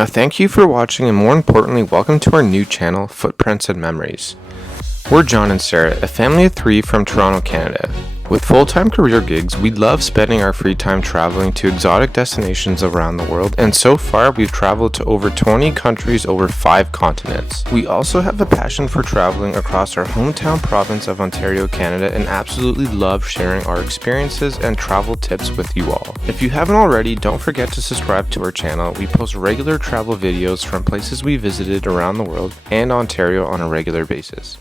Now thank you for watching, and more importantly, welcome to our new channel, Footprints and Memories. We're John and Sarah, a family of 3 from Toronto, Canada. With full-time career gigs, we love spending our free time traveling to exotic destinations around the world, and so far we've traveled to over 20 countries over 5 continents. We also have a passion for traveling across our hometown province of Ontario, Canada, and absolutely love sharing our experiences and travel tips with you all. If you haven't already, don't forget to subscribe to our channel. We post regular travel videos from places we visited around the world and Ontario on a regular basis.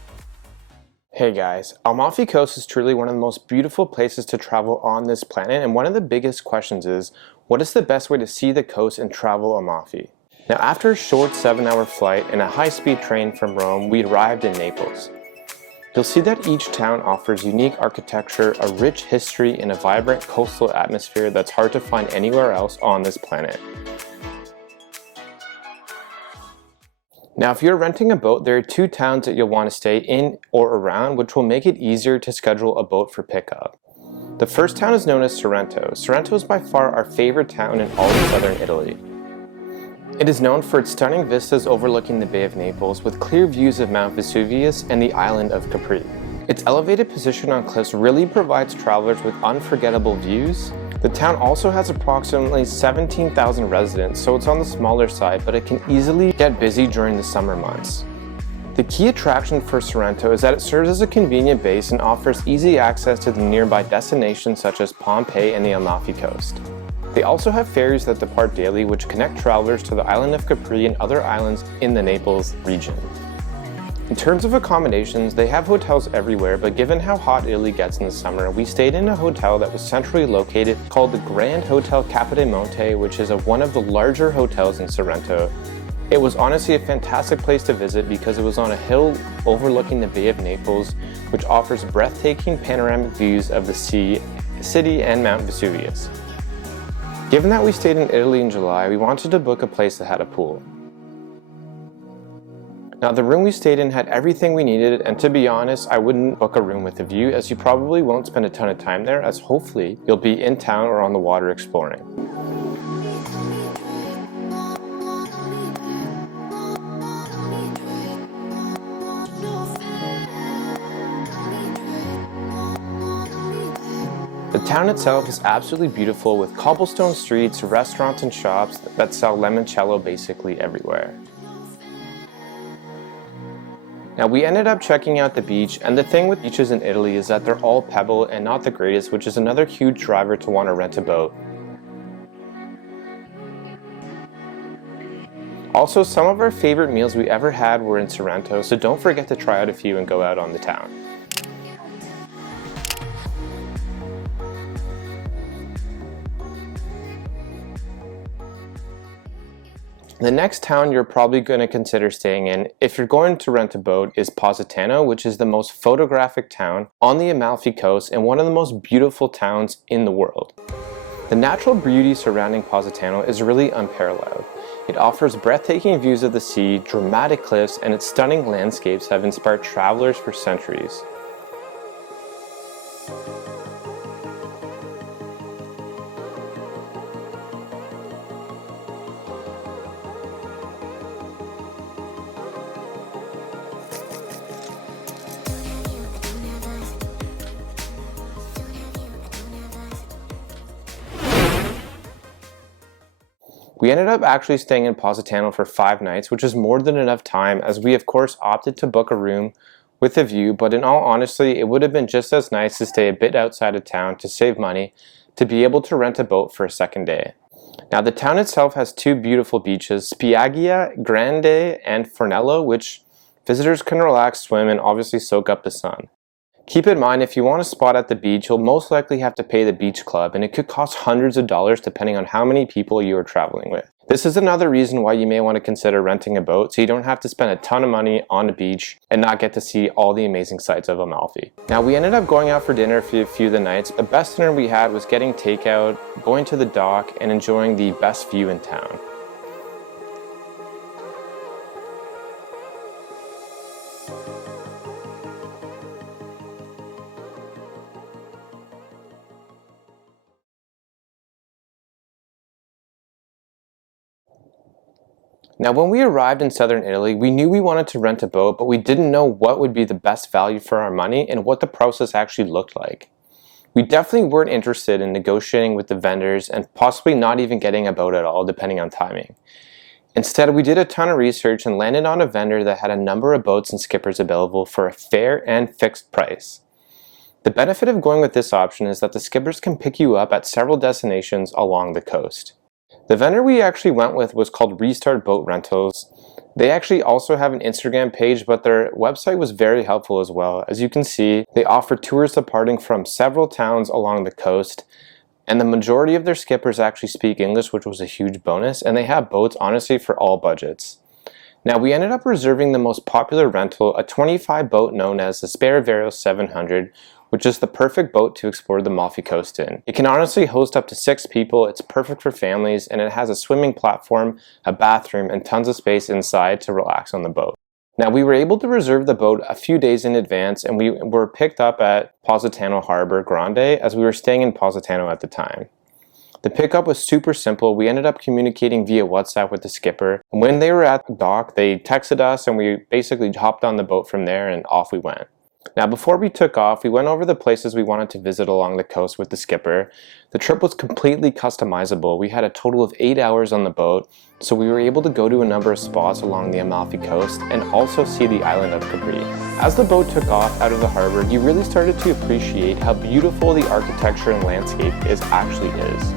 Hey guys, Amalfi Coast is truly one of the most beautiful places to travel on this planet, and one of the biggest questions is, what is the best way to see the coast and travel Amalfi? Now, after a short 7-hour flight and a high-speed train from Rome, we arrived in Naples. You'll see that each town offers unique architecture, a rich history, and a vibrant coastal atmosphere that's hard to find anywhere else on this planet. Now, if you're renting a boat, there are 2 towns that you'll want to stay in or around, which will make it easier to schedule a boat for pickup. The first town is known as Sorrento. Sorrento is by far our favorite town in all of southern Italy. It is known for its stunning vistas overlooking the Bay of Naples, with clear views of Mount Vesuvius and the island of Capri. Its elevated position on cliffs really provides travelers with unforgettable views. The town also has approximately 17,000 residents, so it's on the smaller side, but it can easily get busy during the summer months. The key attraction for Sorrento is that it serves as a convenient base and offers easy access to the nearby destinations such as Pompeii and the Amalfi Coast. They also have ferries that depart daily, which connect travelers to the island of Capri and other islands in the Naples region. In terms of accommodations, they have hotels everywhere, but given how hot Italy gets in the summer, we stayed in a hotel that was centrally located called the Grand Hotel Capodimonte, which is one of the larger hotels in Sorrento. It was honestly a fantastic place to visit because it was on a hill overlooking the Bay of Naples, which offers breathtaking panoramic views of the sea, city, and Mount Vesuvius. Given that we stayed in Italy in July, we wanted to book a place that had a pool. Now, the room we stayed in had everything we needed, and to be honest, I wouldn't book a room with a view, as you probably won't spend a ton of time there, as hopefully you'll be in town or on the water exploring. The town itself is absolutely beautiful, with cobblestone streets, restaurants, and shops that sell limoncello basically everywhere. Now, we ended up checking out the beach, and the thing with beaches in Italy is that they're all pebble and not the greatest, which is another huge driver to want to rent a boat. Also, some of our favorite meals we ever had were in Sorrento, so don't forget to try out a few and go out on the town. The next town you're probably going to consider staying in, if you're going to rent a boat, is Positano, which is the most photographic town on the Amalfi Coast and one of the most beautiful towns in the world. The natural beauty surrounding Positano is really unparalleled. It offers breathtaking views of the sea, dramatic cliffs, and its stunning landscapes have inspired travelers for centuries. We ended up actually staying in Positano for 5 nights, which is more than enough time, as we of course opted to book a room with a view, but in all honesty, it would have been just as nice to stay a bit outside of town to save money, to be able to rent a boat for a second day. Now, the town itself has 2 beautiful beaches, Spiaggia Grande and Fornello, which visitors can relax, swim, and obviously soak up the sun. Keep in mind, if you want a spot at the beach, you'll most likely have to pay the beach club, and it could cost hundreds of dollars depending on how many people you are traveling with. This is another reason why you may want to consider renting a boat, so you don't have to spend a ton of money on the beach and not get to see all the amazing sights of Amalfi. Now, we ended up going out for dinner for a few of the nights. The best dinner we had was getting takeout, going to the dock, and enjoying the best view in town. Now when we arrived in southern Italy, we knew we wanted to rent a boat, but we didn't know what would be the best value for our money and what the process actually looked like. We definitely weren't interested in negotiating with the vendors and possibly not even getting a boat at all, depending on timing. Instead, we did a ton of research and landed on a vendor that had a number of boats and skippers available for a fair and fixed price. The benefit of going with this option is that the skippers can pick you up at several destinations along the coast. The vendor we actually went with was called Restart Boat Rentals. They actually also have an Instagram page, but their website was very helpful as well. As you can see, they offer tours departing from several towns along the coast, and the majority of their skippers actually speak English, which was a huge bonus, and they have boats honestly for all budgets. Now we ended up reserving the most popular rental, a 25 boat known as the Sperivero 700, which is the perfect boat to explore the Amalfi Coast in. It can honestly host up to 6 people, it's perfect for families, and it has a swimming platform, a bathroom, and tons of space inside to relax on the boat. Now we were able to reserve the boat a few days in advance, and we were picked up at Positano Harbor Grande as we were staying in Positano at the time. The pickup was super simple. We ended up communicating via WhatsApp with the skipper. When they were at the dock, they texted us and we basically hopped on the boat from there and off we went. Now before we took off, we went over the places we wanted to visit along the coast with the skipper. The trip was completely customizable. We had a total of 8 hours on the boat, so we were able to go to a number of spots along the Amalfi Coast and also see the island of Capri. As the boat took off out of the harbor, you really started to appreciate how beautiful the architecture and landscape actually is.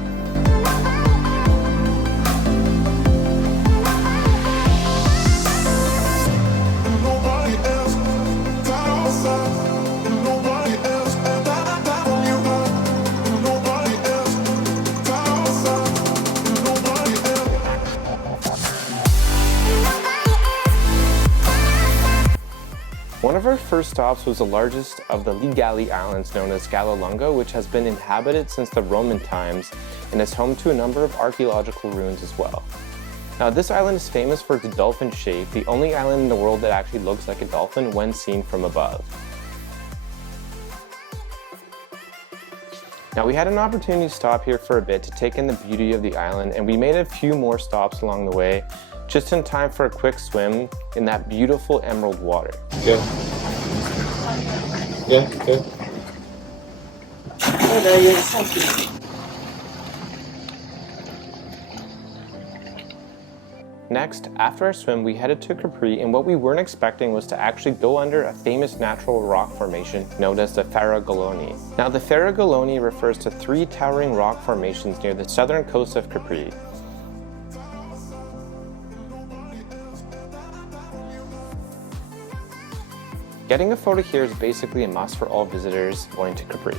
One of our first stops was the largest of the Ligali Islands known as Galolungo, which has been inhabited since the Roman times and is home to a number of archaeological ruins as well. Now this island is famous for its dolphin shape, the only island in the world that actually looks like a dolphin when seen from above. Now we had an opportunity to stop here for a bit to take in the beauty of the island, and we made a few more stops along the way, just in time for a quick swim in that beautiful emerald water. Good. Yeah, good. Next, after our swim, we headed to Capri, and what we weren't expecting was to actually go under a famous natural rock formation known as the Faragolloni. Now the Faragolloni refers to 3 towering rock formations near the southern coast of Capri. Getting a photo here is basically a must for all visitors going to Capri.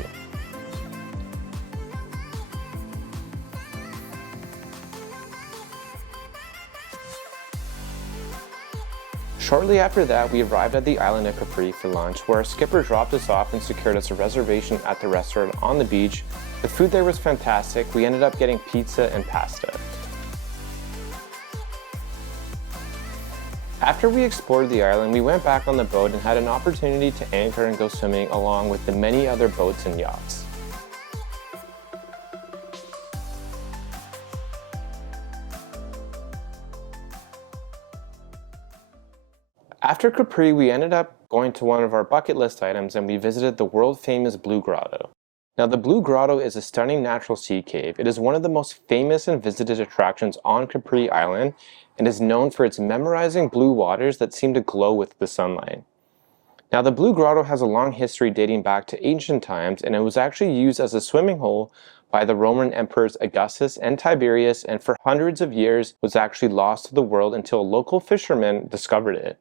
Shortly after that, we arrived at the island of Capri for lunch, where our skipper dropped us off and secured us a reservation at the restaurant on the beach. The food there was fantastic. We ended up getting pizza and pasta. After we explored the island, we went back on the boat and had an opportunity to anchor and go swimming along with the many other boats and yachts. After Capri, we ended up going to one of our bucket list items and we visited the world famous Blue Grotto. Now the Blue Grotto is a stunning natural sea cave. It is one of the most famous and visited attractions on Capri Island and is known for its mesmerizing blue waters that seem to glow with the sunlight. Now the Blue Grotto has a long history dating back to ancient times, and it was actually used as a swimming hole by the Roman emperors Augustus and Tiberius, and for hundreds of years was actually lost to the world until a local fisherman discovered it.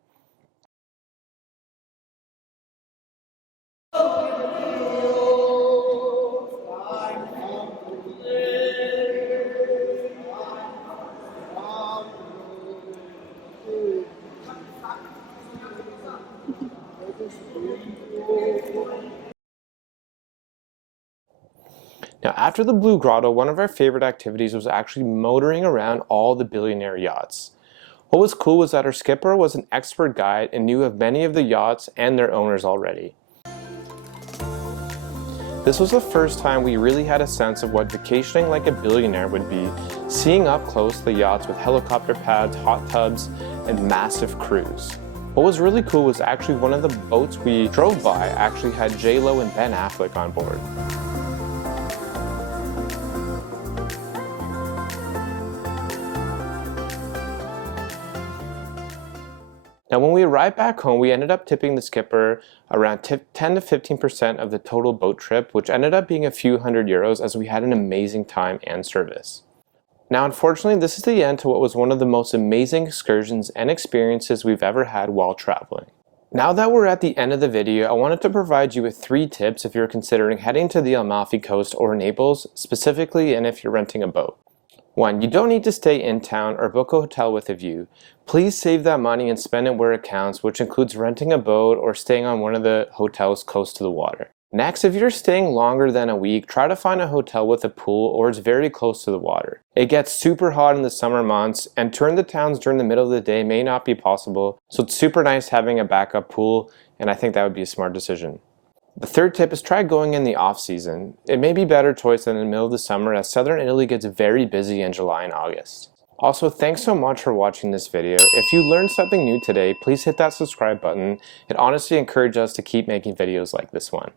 Now after the Blue Grotto, one of our favorite activities was actually motoring around all the Billionaire Yachts. What was cool was that our skipper was an expert guide and knew of many of the yachts and their owners already. This was the first time we really had a sense of what vacationing like a billionaire would be, seeing up close the yachts with helicopter pads, hot tubs, and massive crews. What was really cool was actually one of the boats we drove by actually had J-Lo and Ben Affleck on board. Now when we arrived back home, we ended up tipping the skipper around 10 to 15% of the total boat trip, which ended up being a few €100 as we had an amazing time and service. Now unfortunately, this is the end to what was one of the most amazing excursions and experiences we've ever had while traveling. Now that we're at the end of the video, I wanted to provide you with 3 tips if you're considering heading to the Amalfi Coast or Naples, specifically, and if you're renting a boat. 1. You don't need to stay in town or book a hotel with a view. Please save that money and spend it where it counts, which includes renting a boat or staying on one of the hotels close to the water. Next, if you're staying longer than a week, try to find a hotel with a pool or is very close to the water. It gets super hot in the summer months, and touring the towns during the middle of the day may not be possible, so it's super nice having a backup pool, and I think that would be a smart decision. The third tip is try going in the off-season. It may be a better choice than in the middle of the summer, as southern Italy gets very busy in July and August. Also, thanks so much for watching this video. If you learned something new today, please hit that subscribe button. It honestly encourages us to keep making videos like this one.